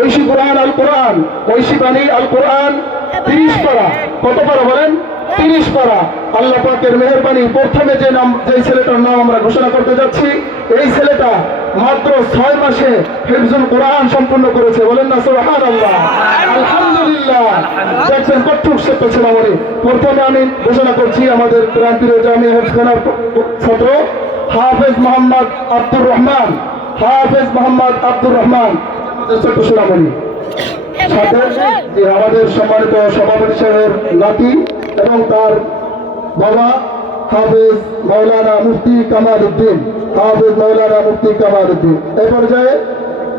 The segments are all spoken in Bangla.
ঐশী কোরআন আল কোরআন ঐশী বাণী আল কোরআন তিরিশ পারা কত পারা বলেন? তিরিশ পারা। আল্লাহ পাকের মেহরবানি প্রথমে যে নাম যে ছেলেটার নাম আমরা ঘোষণা করতে যাচ্ছি এই ছেলেটা মাত্র ছয় মাসে হিফজুল কোরআন সম্পূর্ণ করেছে। বলেন না সুবহান আল্লাহ আলহামদুলিল্লাহ। দেখবেন কঠোর সত্য ছিলামণি প্রথমে আমি ঘোষণা করছি আমাদের প্রান্তীয় জামিয়া হেফখানার ছাত্র হাফেজ মোহাম্মদ আব্দুর রহমান। হাফেজ মোহাম্মদ আব্দুর রহমান। আমাদের ছোট্ট সাথে যে আমাদের সম্মানিত সভাপতি সাহেবের নাতি এবং তার বাবা হাফেজ মৌলানা মুফতি কামাল উদ্দিন হাফেজ মৌলানা মুফতি কামাল উদ্দিন। এই পর্যায়ে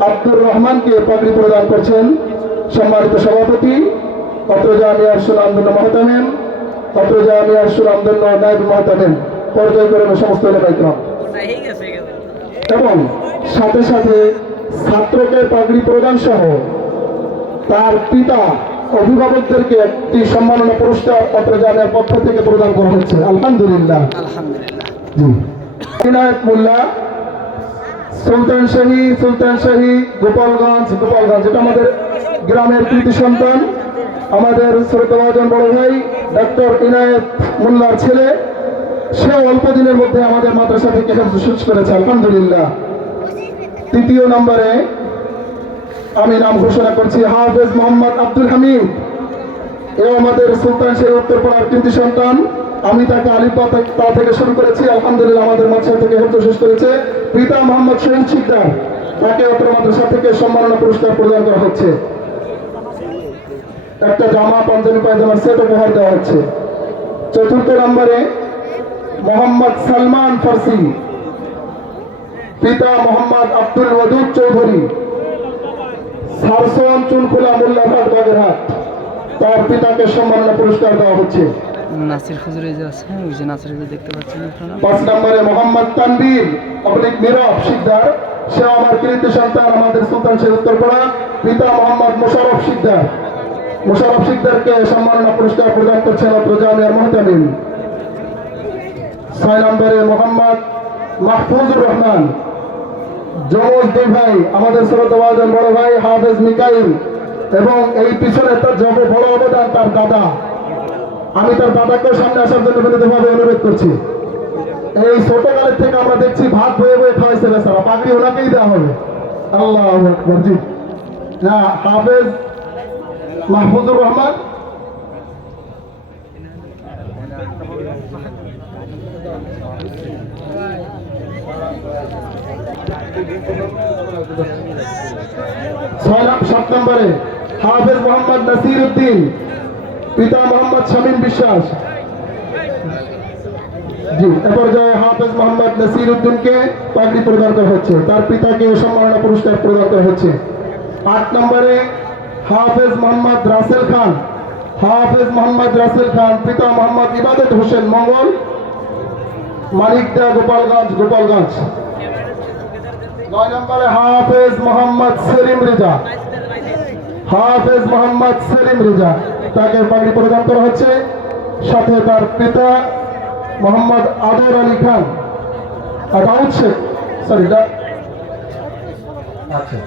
আব্দুর রহমানকে পাগড়ি প্রদান করছেন সম্মানিত সভাপতি অত্র জামিয়ার সুনামদুল্ল মহতামেম অত্র জামিয়ার সুনামদুল্ল নাইব মহতামেম পর্যায়ক্রমে সমস্ত এলাকায় এবং সাথে সাথে ছাত্রকে পাগড়ি প্রদান সহ তার পিতা অভিভাবকদেরকে একটি সম্মাননা পুরস্কার পত্র জানার পক্ষ থেকে প্রদান করা হচ্ছে। আলহামদুলিল্লাহ। বিনায়ক মোল্লা সুলতান শাহী সুলতান শাহী গোপালগঞ্জ গোপালগঞ্জ এটা আমাদের গ্রামের কৃতি সন্তান আমাদের শ্রোতাভাজন বড় ভাই ডক্টর ইনায়েত মোল্লার ছেলে। সে অল্প দিনের মধ্যে আমাদের মাদ্রাসা থেকে শেষ করেছে। আলহামদুলিল্লাহ। তৃতীয় নম্বরে আমি নাম ঘোষণা করছি হাফেজ মোহাম্মদ আব্দুল হামিদ। এও আমাদের সুলতান সেই উত্তরপাড়ার কৃতি সন্তান। আমি তাকে আলিপা তা থেকে শুরু করেছি, আলহামদুলিল্লাহ আমাদের মাদ্রাসা থেকে হেফজ শেষ করেছে। পিতা মোহাম্মদ শহীদ শিকদার, তাকে অত্র মাদ্রাসা থেকে সম্মাননা পুরস্কার প্রদান করা হচ্ছে। একটা জামা পাঞ্জাবি পায়জামার সেট উপহার দেওয়া হচ্ছে। চতুর্থ নম্বরে মোহাম্মদ সালমান ফার্সি। পিতা মোহাম্মদ আব্দুল ওয়াদুদ চৌধুরী সারসন চুনখোলা মোল্লাঘাট বাগেরহাট তার পিতাকে সম্মাননা পুরস্কার দেওয়া হচ্ছে। নাসির হুজুর এই যে আছে ওই যে নাসির হুজুর দেখতে পাচ্ছেন আপনারা? পাঁচ নম্বরে মোহাম্মদ তানবীর অবলিক নীরব সিকদার সে আমার কৃতি সন্তান আমাদের সুলতান শেখ উত্তরপাড়া। পিতা মোহাম্মদ মোশারফ সিকদার মোশারফ সিকদারকে সম্মাননা পুরস্কার প্রদান করছেন অত্র জামিয়ার মহতামিম। ছয় নম্বরে মোহাম্মদ মাহফুজুর রহমান যমজ দুই ভাই, আমাদের শ্রোতাবাজন বড় ভাই, হাফেজ মিকাইল, এবং এই পিছনে তার যত বড় অবদান, তার দাদা। আমি তার দাদাকে সামনে আসার জন্য বিনীতভাবে অনুরোধ করছি। এই ছোটকালের থেকে আমরা দেখছি ভাত বয়ে বয়ে খাওয়াইছে বেচারা, পাগড়ি ওনাকেই দেওয়া হবে। আল্লাহ জি। হ্যাঁ হাফেজ মাহফুজুর রহমান। হাফেজ মোহাম্মদ নাসির উদ্দিন পিতা মোহাম্মদ শামীম বিশ্বাস। জি এ পর্যায়ে হাফেজ মোহাম্মদ নাসির উদ্দিনকে পাগড়ি প্রদান করা হচ্ছে তার পিতাকে সম্মাননা পুরস্কার প্রদান করা হচ্ছে আট নম্বরে হাফেজ মোহাম্মদ রাসেল খান, হাফেজ মোহাম্মদ রাসেল খান, পিতা মোহাম্মদ ইবাদত হোসেন মঙ্গল মালিকদা গোপালগঞ্জ গোপালগঞ্জ। নয় নম্বরে হাফেজ মোহাম্মদ সেলিম রেজা। হাফেজ মোহাম্মদ সেলিম রেজা। তাকে পাগড়ি প্রদান করা হচ্ছে। সাথে তার পিতা মোহাম্মদ আদর আলী খান। দাউদ শেখ। সরি আচ্ছা।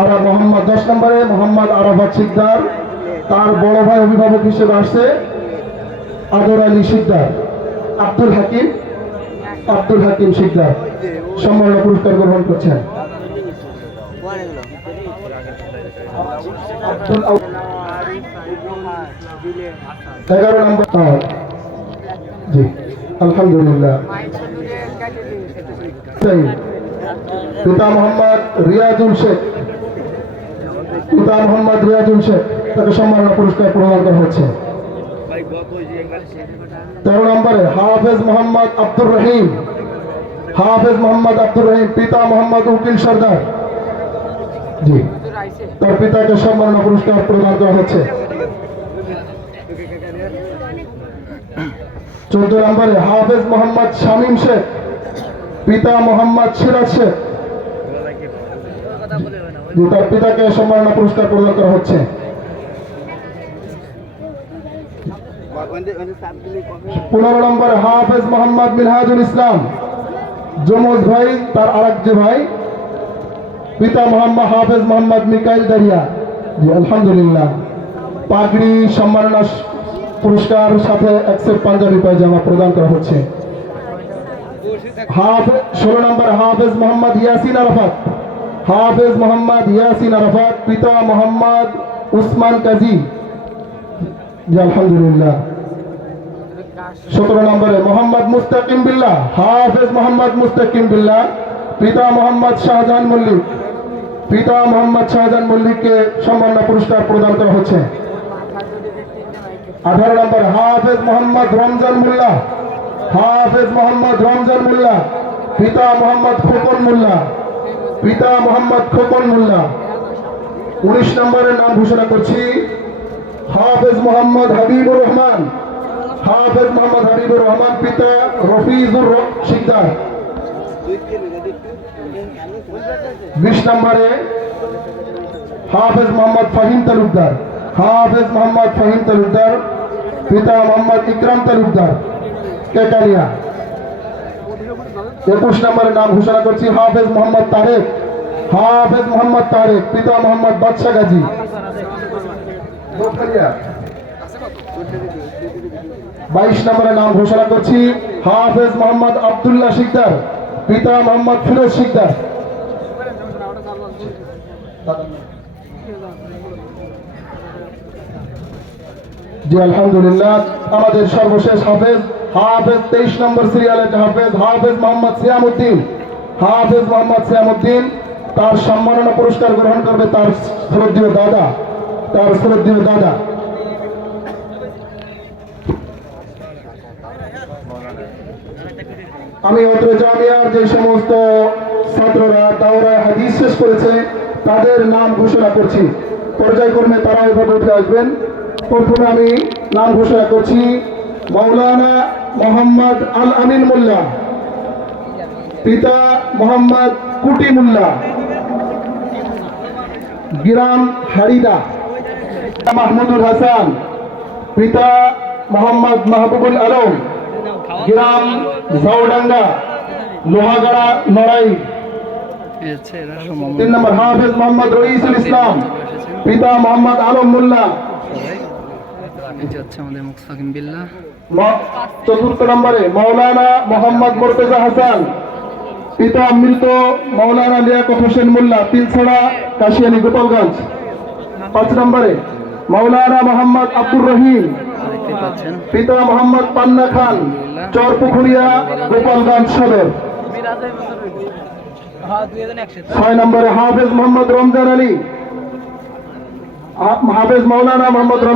আর মোহাম্মদ দশ নম্বরে মোহাম্মদ আরাফাত শিকদার। তার বড় ভাই অভিভাবক হিসেবে আসছে আদর আলী শিকদার। আব্দুল হাকিম আব্দুল হাকিম শিকদার। সম্মাননা পুরস্কার গ্রহণ করছেন। এগারো নম্বর। জি, আলহামদুলিল্লাহ। পিতা মোহাম্মদ রিয়াজুল শেখ। পিতা মোহাম্মদ রিয়াজুল শেখ, তাকে সম্মাননা পুরস্কার প্রদান করা হচ্ছে তেরো নম্বরে হাফেজ মোহাম্মদ আব্দুর রহিম। হাফেজ মোহাম্মদ আব্দুর রহিম, পিতা মোহাম্মদ উকিল সর্দার। জি। তার পিতাকে সম্মাননা পুরস্কার প্রদান করা হচ্ছে। চোদ্দ নম্বরে হাফেজ মোহাম্মদ শামীম শেখ, পিতা মোহাম্মদ সিরাজ শেখ। তার পিতাকে সম্মাননা পুরস্কার প্রদান করা হচ্ছে। পনেরো নম্বরে হাফেজ মোহাম্মদ মিনহাজুল ইসলাম। যমজ ভাই, তার আরেক যে ভাই, পিতা মোহাম্মদ হাফেজ মোহাম্মদ মিকাইল দারিয়া। জি, আলহামদুলিল্লাহ। পাগড়ি সম্মাননা পুরস্কার সাথে একসেট পাঞ্জাবি পায়জামা প্রদান করা হচ্ছে। হাফেজ ষোলো নম্বর হাফেজ মোহাম্মদ ইয়াসিন আরাফাত। হাফেজ মোহাম্মদ ইয়াসিন আরাফাত, পিতা মোহাম্মদ উসমান কাজী। জি, আলহামদুলিল্লাহ। সতেরো নম্বরে মোহাম্মদ মুস্তাকিম বিল্লাহ, হাফেজ মোহাম্মদ মুস্তাকিম বিল্লাহ, পিতা মোহাম্মদ শাহজাহান মল্লিক। পিতা মোহাম্মদ শাহজাহান মল্লিককে সম্মাননা পুরস্কার প্রদান করা হচ্ছে। আঠারো নম্বর হাফেজ মোহাম্মদ রমজান মোল্লা, হাফেজ মোহাম্মদ রমজান মোল্লা, পিতা মোহাম্মদ খোকন মোল্লা, পিতা মোহাম্মদ খোকন মোল্লা। উনিশ নম্বরের নাম ঘোষণা করছি, হাফেজ মোহাম্মদ হাবিবুর রহমান হাফেজ মোহাম্মদ হাবিবুর রহমান, পিতা রফিজুর র- শিকদার। বিশ নম্বরে হাফেজ মোহাম্মদ ফাহিম তালুকদার। হাফেজ মোহাম্মদ ফাহিম তালুকদার, পিতা মোহাম্মদ ইকরাম তালুকদার কেকালিয়া একুশ নম্বরের নাম ঘোষণা করছি, হাফেজ মোহাম্মদ তারেক। হাফেজ মোহাম্মদ তারেক, পিতা মোহাম্মদ বাদশা গাজী। বাইশ নম্বরে নাম ঘোষণা করছি। হাফেজ মোহাম্মদ আবদুল্লাহ শিকদার, পিতা মোহাম্মদ ফিরোজ শিকদার। জি, আলহামদুলিল্লাহ। আমাদের সর্বশেষ হাফেজ হাফেজ তেইশ নম্বর সিরিয়ালের হাফেজ হাফেজ মোহাম্মদ সিয়ামুদ্দিন হাফেজ মোহাম্মদ সিয়ামুদ্দিন তার সম্মাননা পুরস্কার গ্রহণ করবে তার শ্রদ্ধীয় দাদা, তার শ্রদ্ধীয় দাদা। আমি অত্র জামিয়ার যে সমস্ত ছাত্ররা দাওরা হাদিস শেষ করেছে, তাদের নাম ঘোষণা করছি। পর্যায়ক্রমে তারা এভাবে উঠে আসবেন। প্রথমে আমি নাম ঘোষণা করছি মৌলানা মোহাম্মদ আল আমিন মোল্লা, পিতা মোহাম্মদ কুটি মোল্লা, গ্রাম হারিদা মাহমুদুল হাসান, পিতা মোহাম্মদ মাহবুবুল আলম গ্রাম ঝাউডাঙ্গা, লোহাগাড়া, নড়াই। তিন নম্বর, হাফেজ মোহাম্মদ রইসুল ইসলাম, পিতা মোহাম্মদ আলম মোল্লা। চতুর্থ নম্বরে, মৌলানা মোহাম্মদ মোর্তেজা হাসান। পিতা মৃত মৌলানা লিয়াকত হোসেন মোল্লা তিনছড়া কাশিয়ানি, গোপালগঞ্জ। পাঁচ নম্বরে, মৌলানা মোহাম্মদ আব্দুর রহিম। পিতা মোহাম্মদ পান্না খান চরপুখুরিয়া গোপালগঞ্জ সদর। ছয় নম্বরে হাফেজ মোহাম্মদ রমজান আলী। হাফেজ মৌলানা মোহাম্মদ